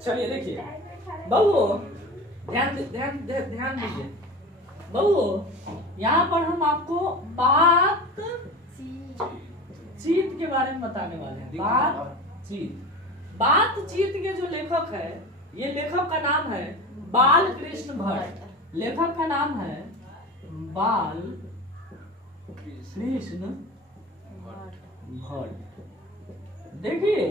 चलिए देखिए बबू, ध्यान दीजिए बबू, यहाँ पर हम आपको बातचीत के बारे में बताने वाले हैं। बातचीत के जो लेखक है, ये लेखक का नाम है बाल कृष्ण भट्ट। लेखक का नाम है बाल कृष्ण भट्ट। देखिए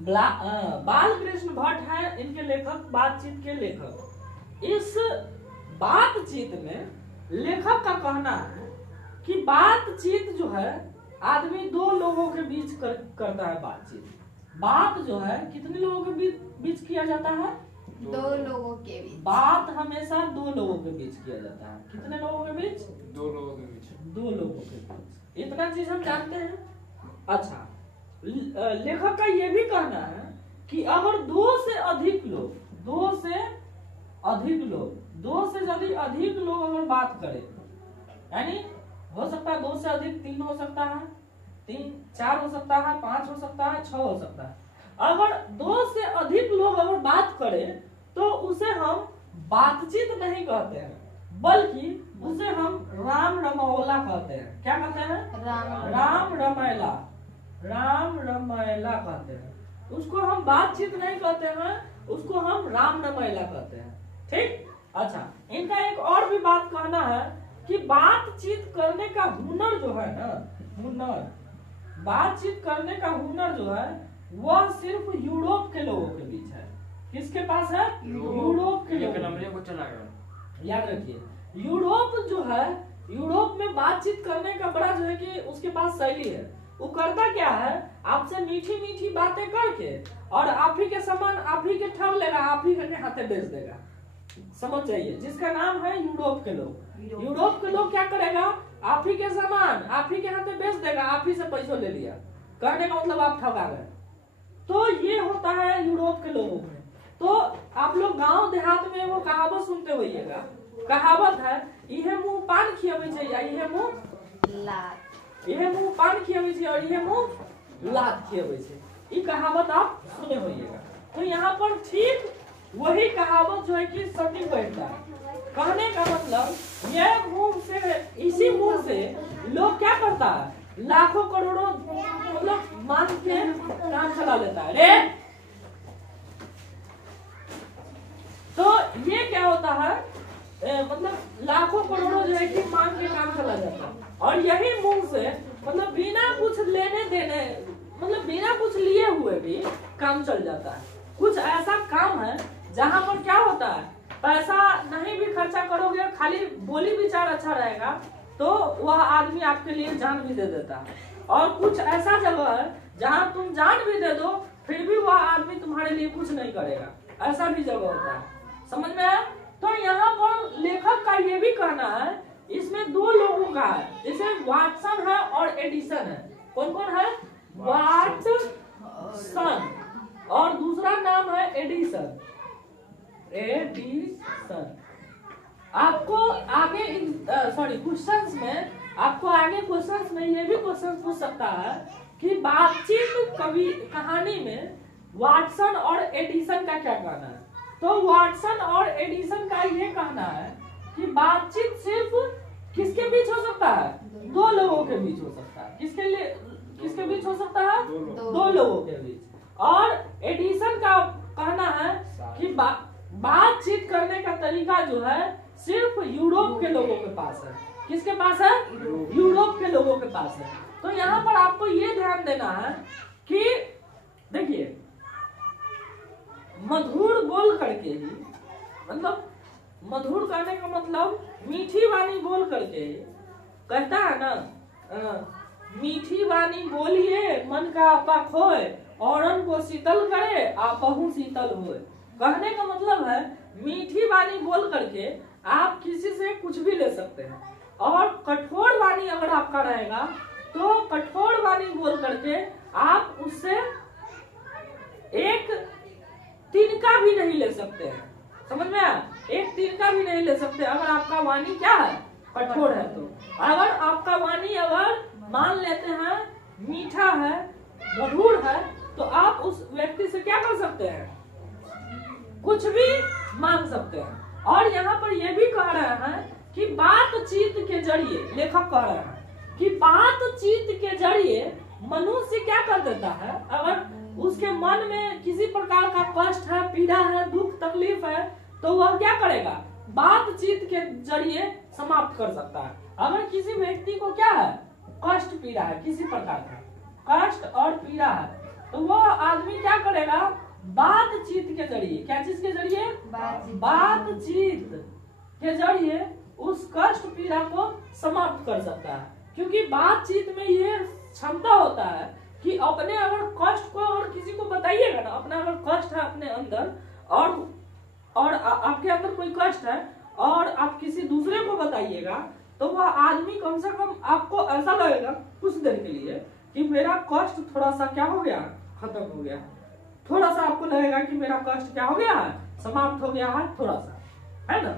बाल कृष्ण भट्ट है इनके लेखक, बातचीत के लेखक। इस बातचीत में लेखक का कहना है कि बातचीत जो है आदमी दो लोगों के बीच करता है। बात जो है कितने लोगों के बीच किया जाता है? दो लोगों के बीच। बात हमेशा दो लोगों के बीच किया जाता है। कितने लोगों के बीच? दो लोगों के बीच। दो लोगों के बीच, इतना चीज हम जानते हैं। अच्छा, लेखक का ये भी कहना है कि अगर दो से अधिक लोग अगर बात करें, यानी हो सकता है 2 से अधिक 3 हो सकता है, 3 4 हो सकता है, 5 हो सकता है, 6 हो सकता है। अगर 2 से अधिक लोग अगर बात करें तो उसे हम बातचीत नहीं कहते हैं, बल्कि उसे हम राम रमौला कहते हैं। क्या कहते हैं? राम रमैला कहते हैं। उसको हम बातचीत नहीं कहते हैं, उसको हम राम रमैला कहते हैं। ठीक। अच्छा, इनका एक और भी बात कहना है कि बातचीत करने का हुनर जो है ना, बातचीत करने का हुनर जो है वह सिर्फ यूरोप के लोगों के बीच है। किसके पास है? यूरोप के लोगों को चला गया। याद रखिए, यूरोप जो है, यूरोप में बातचीत करने का बड़ा जो है कि उसके पास शैली है। वो करता क्या है, आपसे मीठी मीठी बातें करके और आप ही के सामान आप ही के ठग लेगा, आप ही के हाथे बेच देगा। समझ जाइए, जिसका नाम है यूरोप के लोग। यूरोप के लोग क्या करेगा, आप ही के सामान आप ही के हाथे बेच देगा, आप ही से पैसा ले लिया, कहने का मतलब आप ठगा गए। तो ये होता है यूरोप के लोगों में। तो आप लोग गांव देहात में वो कहावत सुनते होइएगा, कहावत है इहे मुंह पान खियावे छै, इहे मुंह लात, इहे मुंह पान खियावे छै और इहे मुंह लात खियावे छै। ये कहावत आप सुने होइएगा। तो यहाँ पर ठीक वही कहावत जो है कि सटीक बैठता है। कहने का मतलब ये मुंह से, इसी मुंह से लोग क्या करता है, लाखों करोड़ों मतलब मान के काम चला लेता है। रे तो ये क्या होता है, मतलब लाखों करोड़ों जो है कि मान के काम चला जाता है। और यही मुंह से मतलब बिना कुछ लेने देने, मतलब बिना कुछ लिए हुए भी काम चल जाता है। कुछ ऐसा काम है जहाँ पर क्या होता है, पैसा नहीं भी खर्चा करोगे, खाली बोली विचार अच्छा रहेगा तो वह आदमी आपके लिए जान भी दे देता है। और कुछ ऐसा जगह है जहाँ तुम जान भी दे दो फिर भी वह आदमी तुम्हारे लिए कुछ नहीं करेगा, ऐसा भी जगह होता है। समझ में आया? तो यहाँ पर लेखक का ये भी कहना है, इसमें दो लोगों का है, जैसे वाटसन है और एडिसन है। कौन कौन है? वाटसन और दूसरा नाम है एडिसन। आपको आगे क्वेश्चंस में, आपको आगे क्वेश्चंस में ये भी क्वेश्चन पूछ सकता है कि बातचीत कहानी में वाटसन और एडिसन का क्या कहना है। तो वाटसन और एडिसन का ये कहना है कि बातचीत सिर्फ किसके बीच हो सकता है? दो लोगों के बीच हो सकता है। किसके बीच हो सकता है? दो लोगों के बीच। और एडिसन का कहना है कि बातचीत करने का तरीका जो है सिर्फ यूरोप के लोगों के पास है। किसके पास है? यूरोप के लोगों के पास है। तो यहाँ पर आपको ये ध्यान देना है कि देखिए, मधुर बोल करके ही, मतलब मधुर कहने का मतलब मीठी वाणी बोल करके ही कहता है ना, मीठी वाणी बोलिए मन का आपा खोए, औरन को शीतल करे आपहु शीतल होए। कहने का मतलब है मीठी वाणी बोल करके आप किसी से कुछ भी ले सकते हैं, और कठोर वाणी अगर आपका रहेगा तो कठोर वाणी बोल करके आप उससे एक तिनका भी नहीं ले सकते हैं। समझ में आया? एक तिनका भी नहीं ले सकते अगर आपका वाणी क्या है? कठोर है। तो अगर आपका वाणी अगर मान लेते हैं मीठा है, मधुर है, तो आप उस व्यक्ति से क्या कर सकते हैं? कुछ भी मांग सकते हैं। और यहाँ पर ये भी कह रहे हैं कि बातचीत के जरिए, लेखक कह रहे हैं कि बातचीत के जरिए मनुष्य क्या कर देता है, अगर उसके मन में किसी प्रकार का कष्ट है, पीड़ा है, दुख तकलीफ है, तो वह क्या करेगा, बातचीत के जरिए समाप्त कर सकता है। अगर किसी व्यक्ति को क्या है, कष्ट पीड़ा है, किसी प्रकार का कष्ट और पीड़ा है, तो वह आदमी क्या करेगा, बातचीत के जरिए, क्या चीज के जरिए, बातचीत के जरिए उस कष्ट पीड़ा को समाप्त कर सकता है। क्योंकि बातचीत में ये क्षमता होता है कि अपने अगर कष्ट को अगर किसी को बताइएगा ना, अपना अगर कष्ट है अपने अंदर और आपके अंदर कोई कष्ट है और आप किसी दूसरे को बताइएगा, तो वह आदमी कम से कम आपको ऐसा लगेगा कुछ देर के लिए कि मेरा कष्ट थोड़ा सा क्या हो गया, खत्म हो गया। थोड़ा सा आपको लगेगा कि मेरा कष्ट क्या हो गया है, समाप्त हो गया है, थोड़ा सा, है ना।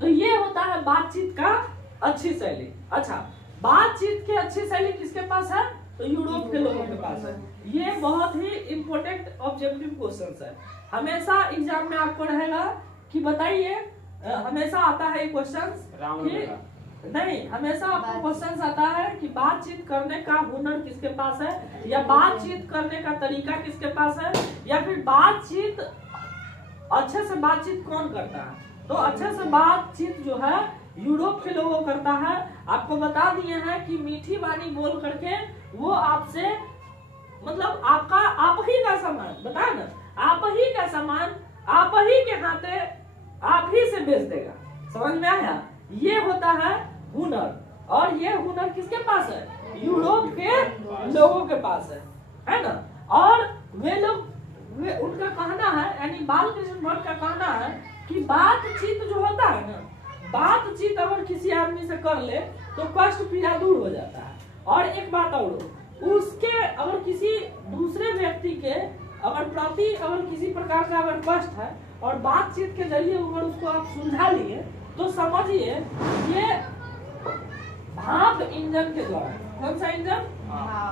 तो ये होता है बातचीत का अच्छी शैली। अच्छा, बातचीत की अच्छी शैली किसके पास है, तो यूरोप के लोगों के पास है। ये बहुत ही इंपॉर्टेंट ऑब्जेक्टिव क्वेश्चन है। हमेशा एग्जाम में आपको रहेगा कि बताइए, हमेशा आता है ये क्वेश्चन नहीं, हमेशा आपको क्वेश्चन आता है कि बातचीत करने का हुनर किसके पास है, या बातचीत करने का तरीका किसके पास है, या फिर बातचीत अच्छे से बातचीत कौन करता है। तो अच्छे से बातचीत जो है यूरोप के लोगों करता है। आपको बता दिए हैं कि मीठी वाणी बोल करके वो आपसे, मतलब आपका, आप ही का सामान, बताया ना, आप ही का सामान आप ही के हाथे आप ही से बेच देगा। समझ में आया, ये होता है हुनर। और ये हुनर किसके पास है, यूरोप के लोगों के पास है ना। और वे लोग, उनका कहना है, यानी बालकृष्ण भट्ट का कहना है कि बातचीत जो होता है ना, बातचीत अगर किसी आदमी से कर ले तो कष्ट पीड़ा दूर हो जाता है। और एक बात और, उसके अगर किसी दूसरे व्यक्ति के अगर प्रति अगर किसी प्रकार का अगर कष्ट है और बातचीत के जरिए अगर उसको आप सुलझा लिए, तो समझिए ये भाप इंजन के द्वारा, कौन सा इंजन,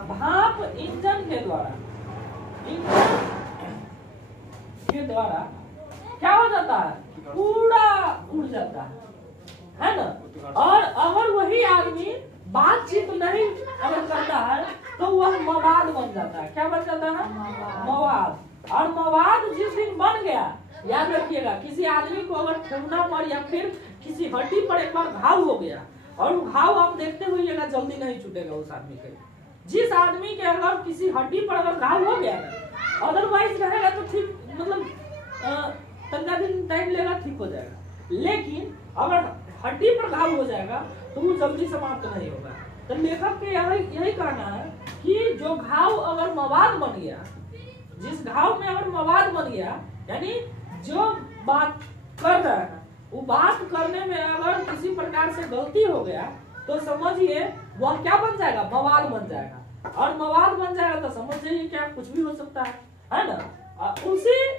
भाप इंजन के द्वारा, क्या हो जाता है, पूरा उड़ जाता है ना। और अगर वही आदमी बातचीत नहीं अगर करता है तो वह मवाद बन जाता है। क्या बन जाता है, मवाद। और मवाद जिस दिन बन गया, याद रखिएगा, किसी आदमी को अगर ठेवना पर या फिर किसी हड्डी पर एक बार घाव हो गया, और वो घाव आप देखते हुए जल्दी नहीं छूटेगा उस आदमी के। जिस आदमी के अगर किसी हड्डी पर अगर घाव हो गया ना, अदरवाइज रहेगा तो ठीक, मतलब 15 दिन टाइम लेगा, ठीक हो जाएगा। लेकिन अगर हड्डी पर घाव हो जाएगा तो वो जल्दी समाप्त नहीं होगा। तो लेखक के यही कहना है कि जो घाव अगर मवाद बन गया, जिस घाव में अगर मवाद बन गया, यानी जो बात कर रहा है वो बात करने में अगर किसी प्रकार से गलती हो गया, तो समझिए वह क्या बन जाएगा, मवाद बन जाएगा। और मवाद बन जाएगा तो समझ जाइए क्या कुछ भी हो सकता है ना। उसी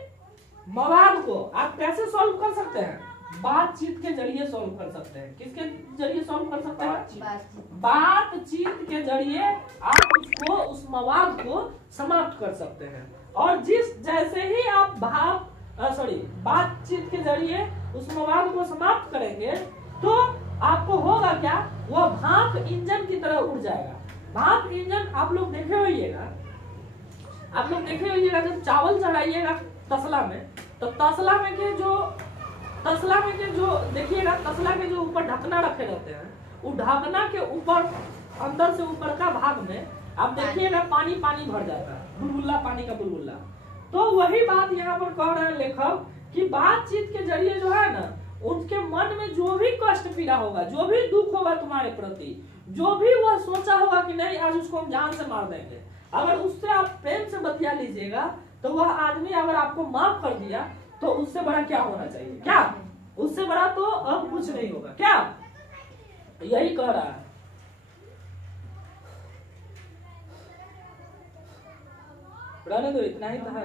मवाद को आप कैसे सॉल्व कर सकते हैं, बातचीत के जरिए सॉल्व कर सकते हैं। किसके जरिए सॉल्व कर सकते हैं, बातचीत के जरिए आप उसको, उस मवाद को समाप्त कर सकते हैं। और जैसे ही आप बातचीत के जरिए उस मवाद को समाप्त करेंगे, तो आपको होगा क्या, वह भाप इंजन की तरह उड़ जाएगा। भाप इंजन आप लोग देखे होइएगा, जब चावल चढ़ाइएगा तसला में, तो तसला में के जो देखिएगा, तसला के जो ऊपर ढकना रखे रहते हैं, वो ढकना के ऊपर अंदर से ऊपर का भाग में आप देखिएगा पानी भर जाता है, बुलबुला, पानी का बुलबुला। तो वही बात यहाँ पर कह रहे हैं लेखक कि बातचीत के जरिए जो है ना, उनके मन में जो भी कष्ट पीड़ा होगा, जो भी दुख होगा तुम्हारे प्रति, जो भी वह सोचा होगा कि नहीं आज उसको हम जान से मार देंगे, अगर उससे आप प्रेम से बतिया लीजिएगा, तो वह आदमी अगर आपको माफ कर दिया, तो उससे बड़ा क्या होना चाहिए, क्या उससे बड़ा तो अब कुछ नहीं होगा। क्या यही कह रहा है। रहने दो, इतना ही था।